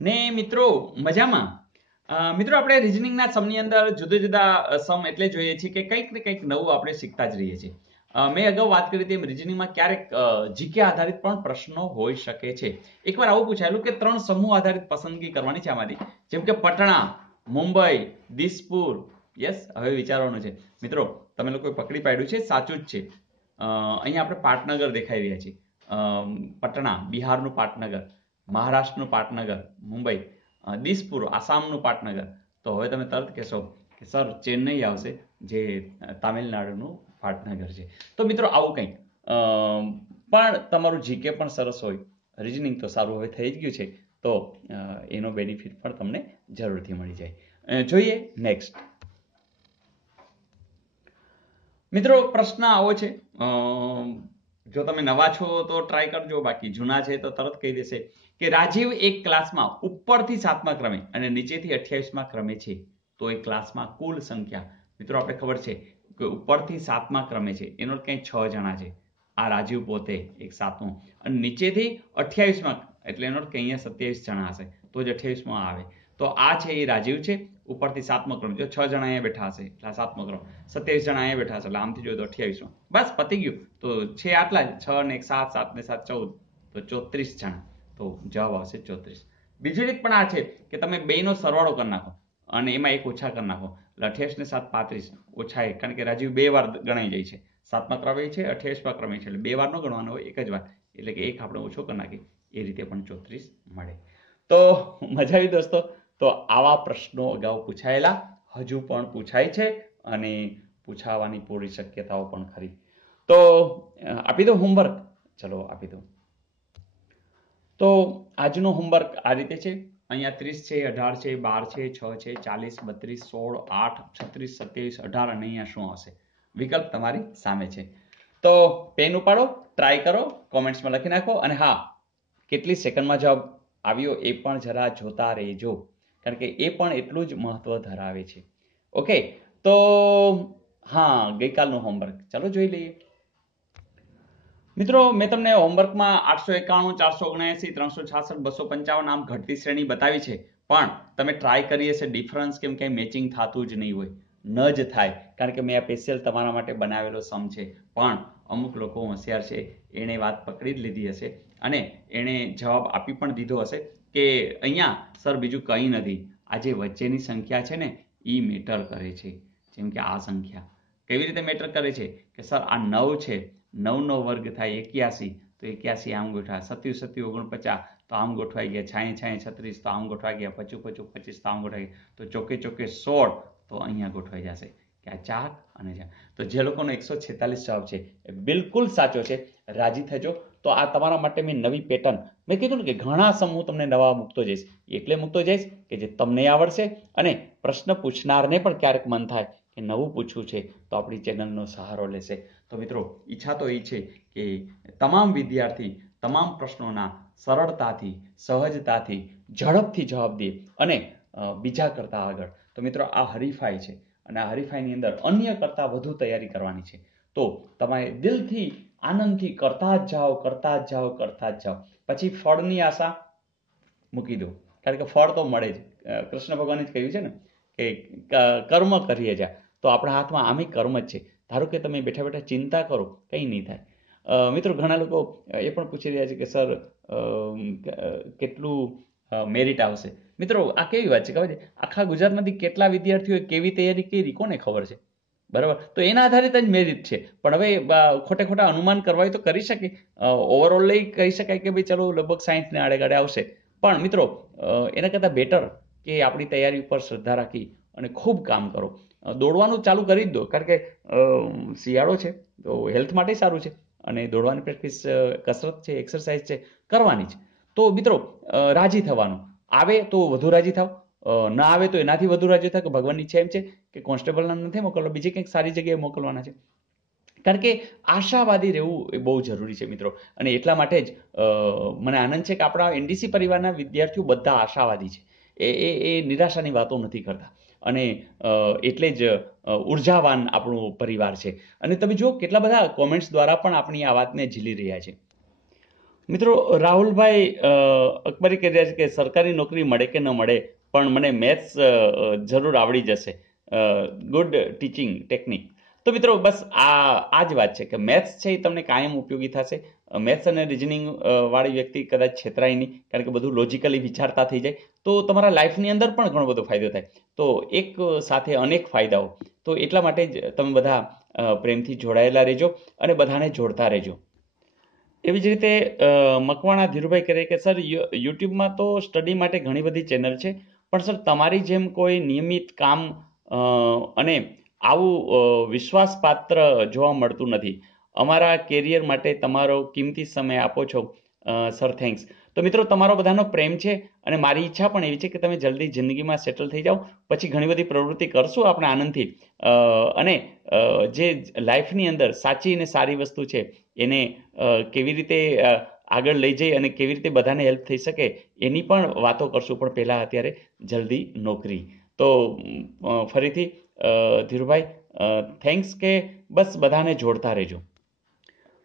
ને મિત્રો મજામાં? મિત્રો આપણે રિઝનિંગના સમની અંદર જુદા જુદા સમ એટલે જોઈએ છીએ કે કંઈક ને કંઈક નવું આપણે શીખતા જ રહીએ છીએ. મેં અગાઉ વાત કરી તેમ રિઝનિંગમાં ક્યારેક જીકે આધારિત પણ પ્રશ્નો હોઈ શકે છે. એકવાર આવું પૂછાયેલું કે 3 સમૂહ આધારિત પસંદગી કરવાની છે આમાંથી, જેમ કે પટણા, મુંબઈ, દિસપુર. યસ, હવે વિચારવાનું છે. મિત્રો તમે લોકોએ પકડી પાડ્યું છે, સાચું જ છે. અહીંયા આપણે પાટનગર દેખાઈ રહ્યા છીએ. પટણા બિહારનું પાટનગર, મહારાષ્ટ્રનું પાટનગર મુંબઈ, દિસપુર આસામનું પાટનગર. તો હવે તમે તરત કહેશો કે સર ચેન્નઈ આવશે, જે તામિલનાડુનું પાટનગર છે. તો મિત્રો આવું કંઈક પણ તમારું જીકે પણ સરસ હોય, રિઝનિંગ તો સારું હવે થઈ જ ગયું છે, તો એનો બેનિફિટ પણ તમને જરૂરથી મળી જાય. જોઈએ નેક્સ્ટ. મિત્રો પ્રશ્ન આવો છે, જો તમે નવા છો તો ટ્રાય કરજો, બાકી જૂના છે તો તરત કહી દેશે કે રાજીવ એક ક્લાસમાં ઉપરથી 7મા ક્રમે અને નીચેથી 28મા ક્રમે છે, તો એ ક્લાસમાં કુલ સંખ્યા, મિત્રો આપણે ખબર છે કે ઉપરથી 7મા ક્રમે છે એનો કંઈ 6 જણા છે. આ રાજીવ પોતે એક 7મો, અને નીચેથી 28મા, એટલે એનો કંઈ અહીંયા 27 જણા હશે તો જ 28મો આવે. તો આ છે એ રાજીવ છે, ઉપરથી 7મો ક્રમ. જો 6 જણા અહીંયા બેઠા હશે એટલે 7મો ક્રમ, 27 જણા અહીંયા બેઠા હશે એટલે આમથી જોઈએ તો 28મો. બસ પતી ગયું. તો છે આટલા જ, 6 ને 1 7, 7 ને 7 14, તો 34 જણા. તો જવાબ આવશે 34. બીજી રીત પણ આ છે કે તમે બેનો સરવાળો કરી નાખો અને એમાં એક ઓછા કરી નાખો, એટલે 28 ને 7 35 ઓછા 1, કારણ કે રાજીવ 2 વાર ગણાઈ જાય છે. 7મા ક્રમે છે, 28મા ક્રમે છે, એટલે 2 વાર ન ગણવાનો હોય, એક જ વાર, એટલે કે એક આપણે ઓછો કરી નાખીએ, એ રીતે પણ 34 મળે. તો મજા આવી દોસ્તો. તો આવા પ્રશ્નો અગાઉ પૂછાયેલા, હજુ પણ પૂછાય છે અને પૂછાવાની પૂરી શક્યતાઓ પણ ખરી. તો આપી દો હોમવર્ક. ચલો આપી દો. તો આજનો હોમવર્ક આ રીતે છે. અહીંયા 30 છે, 18 છે, 12 છે, 6 છે, 40, 32, 16, 8, 36, 27, 18, અને અહીંયા શું હશે? વિકલ્પ તમારી સામે છે. તો પેન ઉપાડો, ટ્રાય કરો, કોમેન્ટ્સમાં લખી નાખો, અને હા, કેટલી સેકન્ડમાં જવાબ આવ્યો એ પણ જરા જોતા રહેજો, કારણ કે એ પણ એટલું જ મહત્વ ધરાવે છે. ઓકે, તો હા, ગઈકાલનું હોમવર્ક ચાલો જોઈ લઈએ. મિત્રો મેં તમને હોમવર્કમાં 891, 479, 366, 255 આમ ઘટતી શ્રેણી બતાવી છે, પણ તમે ટ્રાય કરી હશે ડિફરન્સ, કેમ કે મેચિંગ થતું જ નહીં હોય, ન જ થાય, કારણ કે મેં આ સ્પેશિયલ તમારા માટે બનાવેલો સમ છે. પણ અમુક લોકો હોશિયાર છે, એણે વાત પકડી જ લીધી હશે અને એણે જવાબ આપી પણ દીધો હશે કે અહીંયા સર બીજું કંઈ નથી, આ જે વચ્ચેની સંખ્યા છે ને એ મેટર કરે છે. જેમ કે આ સંખ્યા કેવી રીતે મેટર કરે છે કે સર આ 9 છે, 9 નો વર્ગ થાય 81, તો 81 આમ ગોઠવા, 27, 27, 49 તો આમ ગોઠવાઈ ગયા, 66, 36 તો આમ ગોઠવાઈ ગયા, 25, 25 તો આમ ગોઠવાઈ ગયા, તો ચોકે ચોકે 16 તો અહીંયા ગોઠવાઈ જશે કે આ 4 અને 4. તો જે લોકોનો 146 જવાબ છે એ બિલકુલ સાચો છે, રાજી થજો. તો આ તમારા માટે મેં નવી પેટર્ન, મેં કીધું ને કે ઘણા સમૂહ તમને નવા મૂકતો જઈશ, એટલે મૂકતો જઈશ કે જે તમને આવડશે અને પ્રશ્ન પૂછનારને પણ ક્યારેક મન થાય કે નવું પૂછવું છે તો આપણી ચેનલનો સહારો લેશે. તો મિત્રો ઈચ્છા તો એ છે કે તમામ વિદ્યાર્થી તમામ પ્રશ્નોના સરળતાથી, સહજતાથી, ઝડપથી જવાબ દે અને બીજા કરતા આગળ. તો મિત્રો આ હરીફાઈ છે અને આ હરીફાઈની અંદર અન્ય કરતાં વધુ તૈયારી કરવાની છે. તો તમારે દિલથી, આનંદથી કરતા જ જાઓ, કરતા જ જાઓ, કરતા જ જાઓ. પછી ફળની આશા મૂકી દો, કારણ કે ફળ તો મળે જ. કૃષ્ણ ભગવાને જ કહ્યું છે ને કે કર્મ કરીએ જા, તો આપણા હાથમાં આમે કર્મ જ છે. ધારો કે તમે બેઠા બેઠા ચિંતા કરો, કંઈ નહીં થાય. મિત્રો ઘણા લોકો એ પણ પૂછી રહ્યા છે કે સર કેટલું મેરિટ આવશે. મિત્રો આ કેવી વાત છે ખબર છે? આખા ગુજરાતમાંથી કેટલા વિદ્યાર્થીઓએ કેવી તૈયારી કરી કોને ખબર છે, બરાબર? તો એના આધારિત જ મેરિટ છે. પણ હવે ખોટે ખોટા અનુમાન કરવા તો કરી શકે, ઓવરઓલ લઈ કહી શકાય કે ભાઈ ચલો લગભગ 60 ને આડેગાડે આવશે. પણ મિત્રો એના કરતાં બેટર કે આપણી તૈયારી ઉપર શ્રદ્ધા રાખી અને ખૂબ કામ કરો. દોડવાનું ચાલુ કરી જ દો, કારણ કે શિયાળો છે તો હેલ્થ માટે સારું છે અને દોડવાની પ્રેક્ટિસ, કસરત છે, એક્સરસાઇઝ છે, કરવાની જ. તો મિત્રો રાજી થવાનું, આવે તો વધુ રાજી થાવ, ના આવે તો એનાથી વધુ રાજી થાય કે ભગવાનની ઈચ્છા એમ છે કે કોન્સ્ટેબલના નથી મોકલવા, બીજી કંઈક સારી જગ્યાએ મોકલવાના છે. કારણ કે આશાવાદી રહેવું એ બહુ જરૂરી છે મિત્રો, અને એટલા માટે જ મને આનંદ છે કે આપણા એનડીસી પરિવારના વિદ્યાર્થીઓ બધા આશાવાદી છે. એ નિરાશાની વાતો નથી કરતા અને એટલે જ ઉર્જાવાન આપણું પરિવાર છે. અને તમે જુઓ કેટલા બધા કોમેન્ટ્સ દ્વારા પણ આપણી આ વાતને ઝીલી રહ્યા છે. મિત્રો, રાહુલભાઈ અકબરી કહી રહ્યા છે કે સરકારી નોકરી મળે કે ન મળે પણ મને મેથ્સ જરૂર આવડી જશે. Good teaching technique. તો મિત્રો બસ આ જ વાત છે કે મેથ્સ છે એ તમને કાયમ ઉપયોગી થશે. મેથ્સ અને રિઝનિંગ વાળી વ્યક્તિ કદાચ છેતરાય નહીં, કારણ કે બધું લોજિકલી વિચારતા થઈ જાય તો તમારા લાઈફની અંદર પણ ઘણો બધો ફાયદો થાય. તો એક સાથે અનેક ફાયદાઓ. તો એટલા માટે જ તમે બધા પ્રેમથી જોડાયેલા રહેજો અને બધાને જોડતા રહેજો. એવી જ રીતે મકવાણા ધીરુભાઈ કહે કે સર યુટ્યુબમાં તો સ્ટડી માટે ઘણી બધી ચેનલ છે, પણ સર તમારી જેમ કોઈ નિયમિત કામ અને આવું વિશ્વાસપાત્ર જોવા મળતું નથી. અમારા કેરિયર માટે તમારો કિંમતી સમય આપો છો સર, થેન્ક્સ. તો મિત્રો, તમારો બધાનો પ્રેમ છે અને મારી ઈચ્છા પણ એવી છે કે તમે જલ્દી જિંદગીમાં સેટલ થઈ જાઓ, પછી ઘણી બધી પ્રવૃત્તિ કરશું આપણે આનંદથી. અને જે લાઈફની અંદર સાચી અને સારી વસ્તુ છે એને કેવી રીતે આગળ લઈ જઈ અને કેવી રીતે બધાને હેલ્પ થઈ શકે એની પણ વાતો કરશું, પણ પહેલાં અત્યારે જલ્દી નોકરી. તો ફરીથી ધીરુભાઈ થેન્ક્સ કે બસ બધાને જોડતા રહેજો.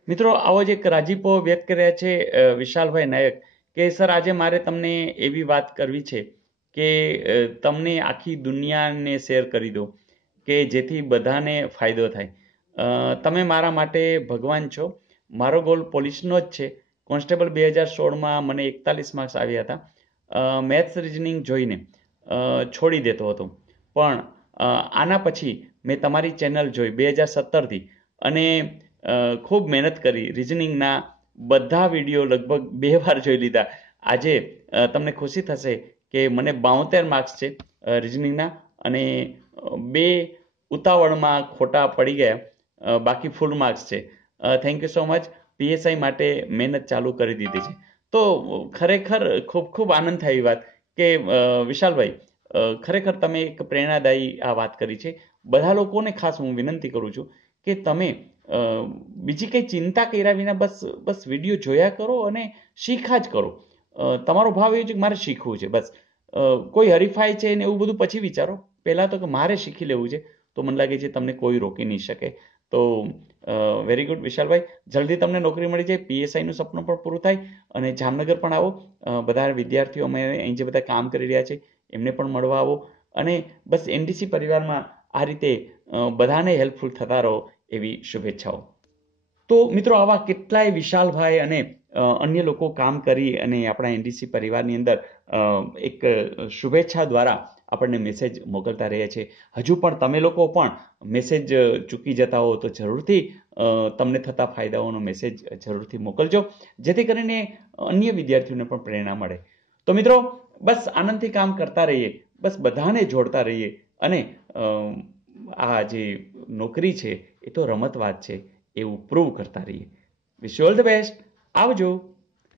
મિત્રો, આવો જ એક રાજીપો વ્યક્ત કર્યા છે વિશાલભાઈ નાયક કે સર આજે મારે તમને એવી વાત કરવી છે કે તમને આખી દુનિયાને શેર કરી દો કે જેથી બધાને ફાયદો થાય. તમે મારા માટે ભગવાન છો. મારો ગોલ પોલીસનો જ છે. કોન્સ્ટેબલ 2016માં મને 41 માર્ક્સ આવ્યા હતા. મેથ્સ રિઝનિંગ જોઈને છોડી દેતો હતો, પણ આના પછી મેં તમારી ચેનલ જોઈ 2017થી અને ખૂબ મહેનત કરી. રિઝનિંગના બધા વિડીયો લગભગ 2 વાર જોઈ લીધા. આજે તમને ખુશી થશે કે મને 72 માર્ક્સ છે રિઝનિંગના, અને 2 ઉતાવળમાં ખોટા પડી ગયા, બાકી ફૂલ માર્ક્સ છે. Thank you so much. PSI માટે મહેનત ચાલુ કરી દીધી છે. તો ખરેખર ખૂબ ખૂબ આનંદ થાય એવી વાત કે વિશાલભાઈ, ખરેખર તમે એક પ્રેરણાદાયી આ વાત કરી છે. બધા લોકોને ખાસ હું વિનંતી કરું છું કે તમે બીજી કંઈ ચિંતા કર્યા વિના બસ વિડીયો જોયા કરો અને શીખા જ કરો. તમારો ભાવ એ છે કે મારે શીખવું છે, બસ. કોઈ હરીફાઈ છે ને એવું બધું પછી વિચારો. પહેલાં તો કે મારે શીખી લેવું છે, તો મને લાગે છે તમને કોઈ રોકી નહીં શકે. તો વેરી ગુડ વિશાલભાઈ, જલ્દી તમને નોકરી મળી જાય, પીએસઆઈનું સપનું પણ પૂરું થાય અને જામનગર પણ આવો. બધા વિદ્યાર્થીઓ અમે અહીં જે બધા કામ કરી રહ્યા છે એમને પણ મળવા આવો અને બસ એનડીસી પરિવારમાં આ રીતે બધાને હેલ્પફુલ થતા રહો એવી શુભેચ્છાઓ. તો મિત્રો, આવા કેટલાય વિશાલભાઈ અને અન્ય લોકો કામ કરી અને આપણા એનડીસી પરિવારની અંદર એક શુભેચ્છા દ્વારા આપણને મેસેજ મોકલતા રહ્યા છે. હજુ પણ તમે લોકો પણ મેસેજ ચૂકી જતા હો તો જરૂરથી તમને થતા ફાયદાઓનો મેસેજ જરૂરથી મોકલજો, જેથી કરીને અન્ય વિદ્યાર્થીઓને પણ પ્રેરણા મળે. તો મિત્રો, બસ આનંદથી કામ કરતા રહીએ, બસ બધાને જોડતા રહીએ અને આ જે નોકરી છે એ તો રમત વાત છે એવું પ્રૂવ કરતા રહીએ. Wish you all the best. આવજો.